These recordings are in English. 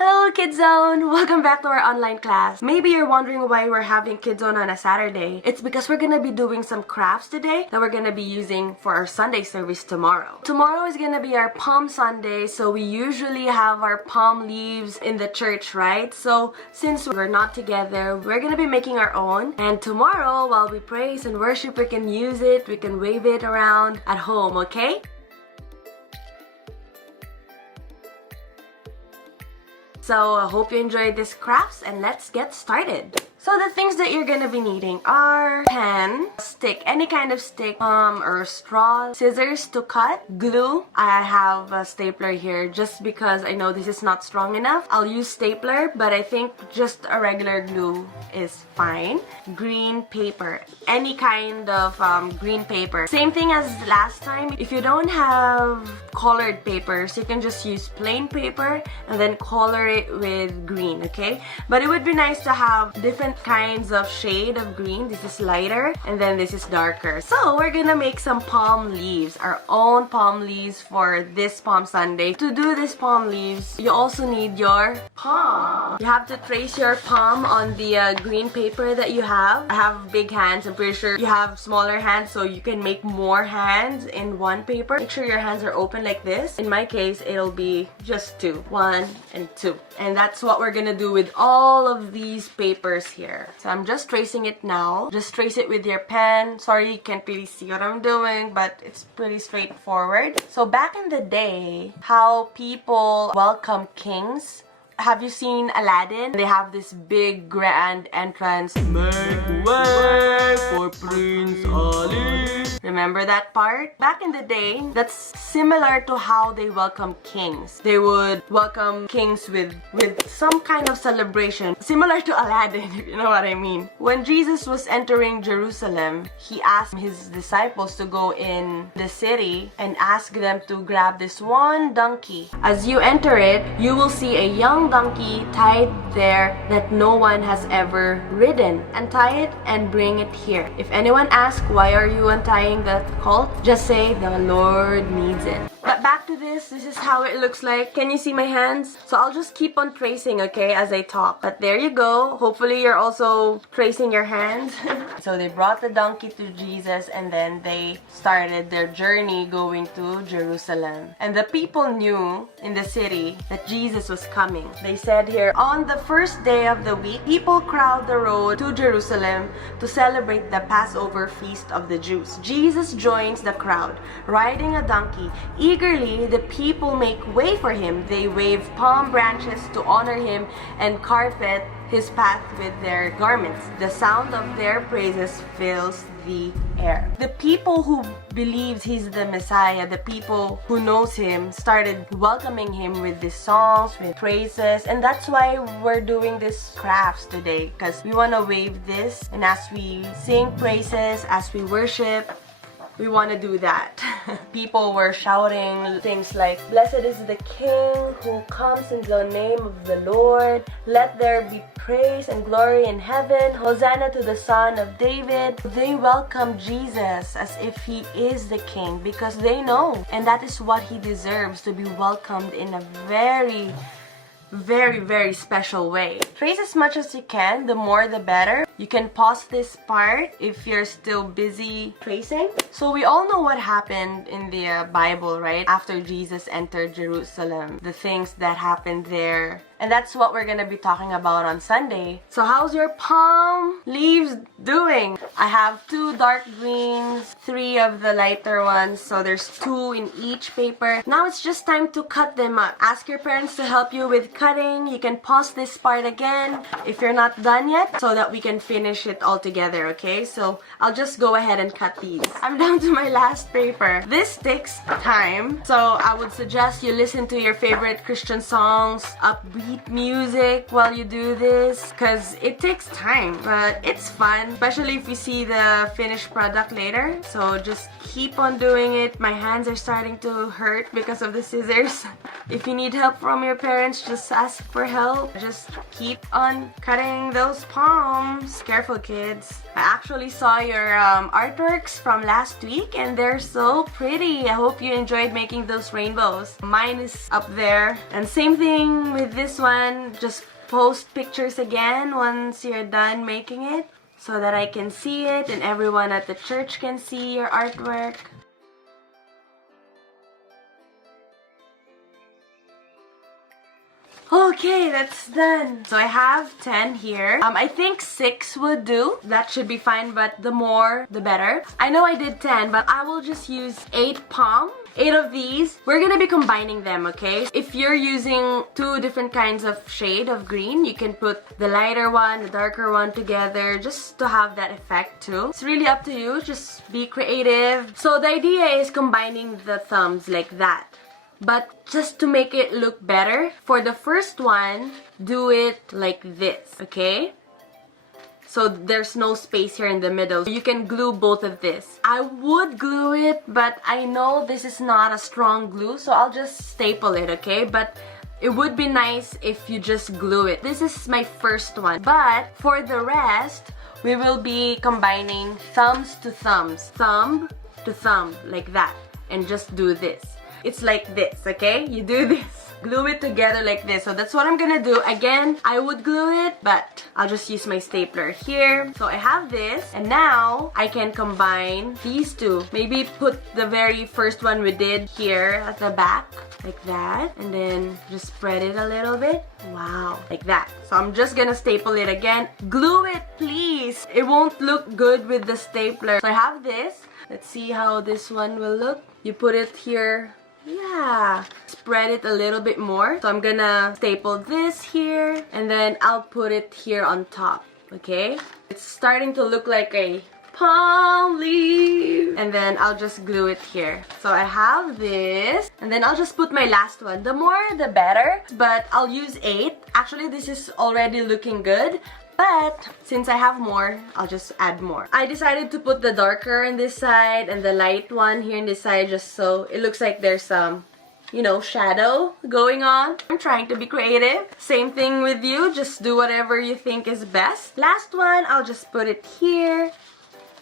Hello Kids Zone! Welcome back to our online class. Maybe you're wondering why we're having Kids Zone on a Saturday. It's because we're gonna be doing some crafts today that we're gonna be using for our Sunday service tomorrow. Tomorrow is gonna be our Palm Sunday, so we usually have our palm leaves in the church, right? So since we're not together, we're gonna be making our own. And tomorrow, while we praise and worship, we can use it, we can wave it around at home, okay? So I hope you enjoyed this crafts and let's get started. So the things that you're gonna be needing are pen, stick, any kind of stick, or straw, scissors to cut, glue. I have a stapler here just because I know this is not strong enough. I'll use stapler, but I think just a regular glue is fine. Green paper, any kind of green paper. Same thing as last time. If you don't have colored papers, you can just use plain paper and then color it with green, okay? But it would be nice to have different kinds of shade of green. This is lighter and then this is darker. So we're gonna make some palm leaves, our own palm leaves for this Palm Sunday. To do this palm leaves, you also need your palm. You have to trace your palm on the green paper that you have. I have big hands. I'm pretty sure you have smaller hands, so you can make more hands in one paper. Make sure your hands are open like this. In my case, it'll be just two. 1 and 2. And that's what we're gonna do with all of these papers here. So I'm just tracing it now. Just trace it with your pen. Sorry, you can't really see what I'm doing, but it's pretty straightforward. So back in the day, how people welcome kings. Have you seen Aladdin? They have this big grand entrance. Make way for Prince Ali. Remember that part? Back in the day, that's similar to how they welcome kings. They would welcome kings with some kind of celebration. Similar to Aladdin, if you know what I mean. When Jesus was entering Jerusalem, he asked his disciples to go in the city and ask them to grab this one donkey. As you enter it, you will see a young donkey tied there that no one has ever ridden. Untie it and bring it here. If anyone asks, why are you untying that colt? Just say, the Lord needs it. But back to this is how it looks like. Can you see my hands? So I'll just keep on tracing, okay, as I talk. But there you go. Hopefully you're also tracing your hands. So they brought the donkey to Jesus and then they started their journey going to Jerusalem. And the people knew in the city that Jesus was coming. They said here, on the first day of the week, people crowd the road to Jerusalem to celebrate the Passover feast of the Jews. Jesus joins the crowd, riding a donkey. Eagerly, the people make way for him. They wave palm branches to honor him and carpet his path with their garments. The sound of their praises fills the air. The people who believes he's the Messiah, the people who knows him, started welcoming him with these songs, with praises, and that's why we're doing this crafts today, because we want to wave this, and as we sing praises, as we worship, we want to do that. People were shouting things like, blessed is the King who comes in the name of the Lord. Let there be praise and glory in heaven. Hosanna to the Son of David. They welcome Jesus as if he is the King because they know. And that is what he deserves, to be welcomed in a very, very special way. Trace as much as you can, the more the better. You can pause this part if you're still busy tracing. So we all know what happened in the Bible, right? After Jesus entered Jerusalem, the things that happened there. And that's what we're gonna be talking about on Sunday. So how's your palm leaves doing? I have 2 dark greens, 3 of the lighter ones. So there's 2 in each paper. Now it's just time to cut them up. Ask your parents to help you with cutting. You can pause this part again if you're not done yet so that we can finish it all together, okay? So I'll just go ahead and cut these. I'm down to my last paper. This takes time. So I would suggest you listen to your favorite Christian songs, upbeat music while you do this, because it takes time, but it's fun, especially if you see the finished product later. So just keep on doing it. My hands are starting to hurt because of the scissors. If you need help from your parents, just ask for help. Just keep on cutting those palms. kids. Careful, kids. I actually saw your artworks from last week and they're so pretty. I hope you enjoyed making those rainbows. Mine is up there. And same thing with this one. Just post pictures again once you're done making it so that I can see it and everyone at the church can see your artwork. Okay, that's done. So I have 10 here. I think 6 would do. That should be fine, but the more, the better. I know I did 10, but I will just use 8 palm. 8 of these. We're gonna be combining them, okay? If you're using 2 different kinds of shade of green, you can put the lighter one, the darker one together just to have that effect too. It's really up to you. Just be creative. So the idea is combining the thumbs like that. But just to make it look better, for the first one, do it like this, okay? So there's no space here in the middle. You can glue both of this. I would glue it, but I know this is not a strong glue, so I'll just staple it, okay? But it would be nice if you just glue it. This is my first one. But for the rest, we will be combining thumbs to thumbs. Thumb to thumb, like that. And just do this. It's like this, okay? You do this. Glue it together like this. So that's what I'm gonna do. Again, I would glue it, but I'll just use my stapler here. So I have this, and now I can combine these two. Maybe put the very first one we did here at the back, like that. And then just spread it a little bit. Wow, like that. So I'm just gonna staple it again. Glue it, please. It won't look good with the stapler. So I have this. Let's see how this one will look. You put it here. Yeah, spread it a little bit more. So I'm gonna staple this here and then I'll put it here on top, okay? It's starting to look like a palm leaf. And then I'll just glue it here. So I have this and then I'll just put my last one. The more the better, but I'll use 8. Actually, this is already looking good. But since I have more, I'll just add more. I decided to put the darker on this side and the light one here on this side just so it looks like there's some, you know, shadow going on. I'm trying to be creative. Same thing with you. Just do whatever you think is best. Last one, I'll just put it here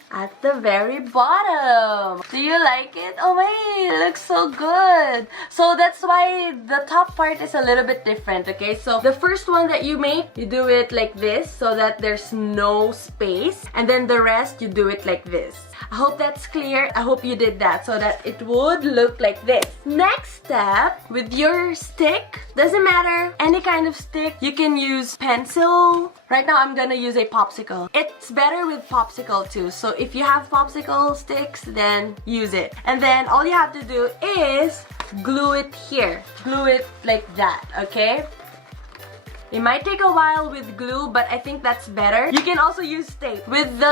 at the very bottom. Do you like it? Oh my, it looks so good. So that's why the top part is a little bit different, okay? So the first one that you make, you do it like this so that there's no space. And then the rest, you do it like this. I hope that's clear. I hope you did that so that it would look like this. Next step, with your stick, doesn't matter, any kind of stick. You can use pencil. Right now, I'm gonna use a popsicle. It's better with popsicle too. So if you have popsicle sticks, then use it. And then all you have to do is glue it here. Glue it like that, okay? It might take a while with glue, but I think that's better. You can also use tape. With the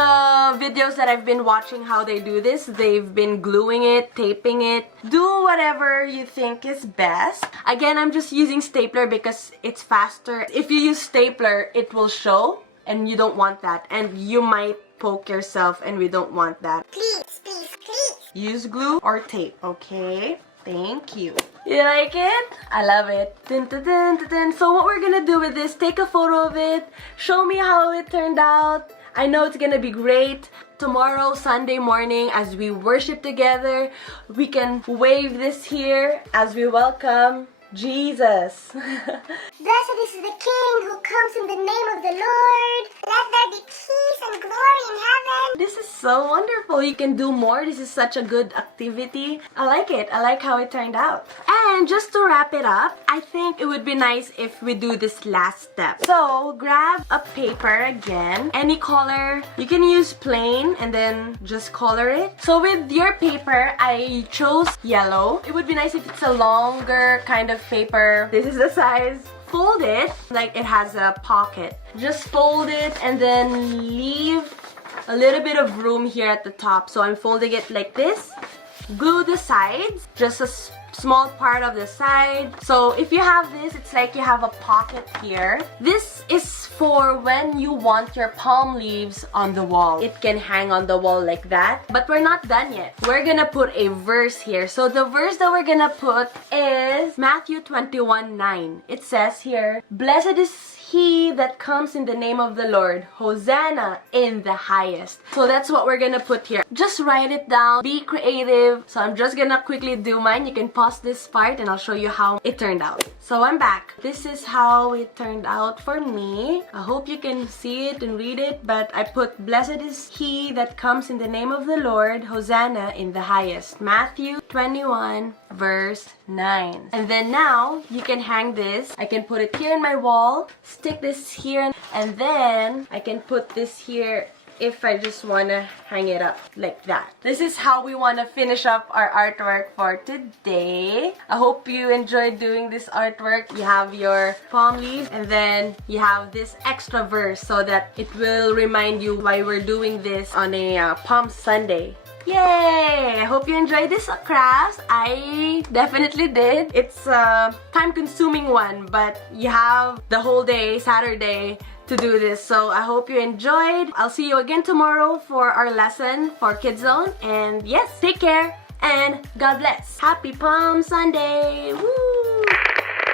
videos that I've been watching how they do this, they've been gluing it, taping it. Do whatever you think is best. Again, I'm just using stapler because it's faster. If you use stapler, it will show, and you don't want that. And you might poke yourself, and we don't want that. Please, please, please. Use glue or tape, okay? Thank you. You like it? I love it. Dun, dun, dun, dun, dun. So what we're gonna do with this, take a photo of it, show me how it turned out. I know it's gonna be great. Tomorrow, Sunday morning, as we worship together, we can wave this here as we welcome Jesus. Blessed is the King who comes in the name of the Lord. Let there be peace and glory in heaven. This is so wonderful. You can do more. This is such a good activity. I like it. I like how it turned out. And just to wrap it up, I think it would be nice if we do this last step. So grab a paper again, any color. You can use plain and then just color it. So with your paper, I chose yellow. It would be nice if it's a longer kind of paper. This is the size. Fold it like it has a pocket. Just fold it and then leave a little bit of room here at the top. So I'm folding it like this. Glue the sides, just a small part of the side. So if you have this, it's like you have a pocket here. This is for when you want your palm leaves on the wall. It can hang on the wall like that. But we're not done yet. We're gonna put a verse here. So the verse that we're gonna put is Matthew 21:9. It says here, "Blessed is He that comes in the name of the Lord, Hosanna in the highest. So that's what we're gonna put here. Just write it down, be creative. So I'm just gonna quickly do mine. You can pause this part and I'll show you how it turned out. So I'm back. This is how it turned out for me. I hope you can see it and read it, but I put, blessed is he that comes in the name of the Lord, Hosanna in the highest. Matthew 21 verse 9. And then now you can hang this. I can put it here in my wall, stick this here, and then I can put this here if I just want to hang it up like that. This is how we want to finish up our artwork for today. I hope you enjoyed doing this artwork. You have your palm leaves and then you have this extra verse so that it will remind you why we're doing this on a Palm Sunday. Yay! I hope you enjoyed this crafts. I definitely did. It's a time-consuming one, but you have the whole day, Saturday, to do this. So I hope you enjoyed. I'll see you again tomorrow for our lesson for Kids Zone. And yes, take care and God bless. Happy Palm Sunday! Woo!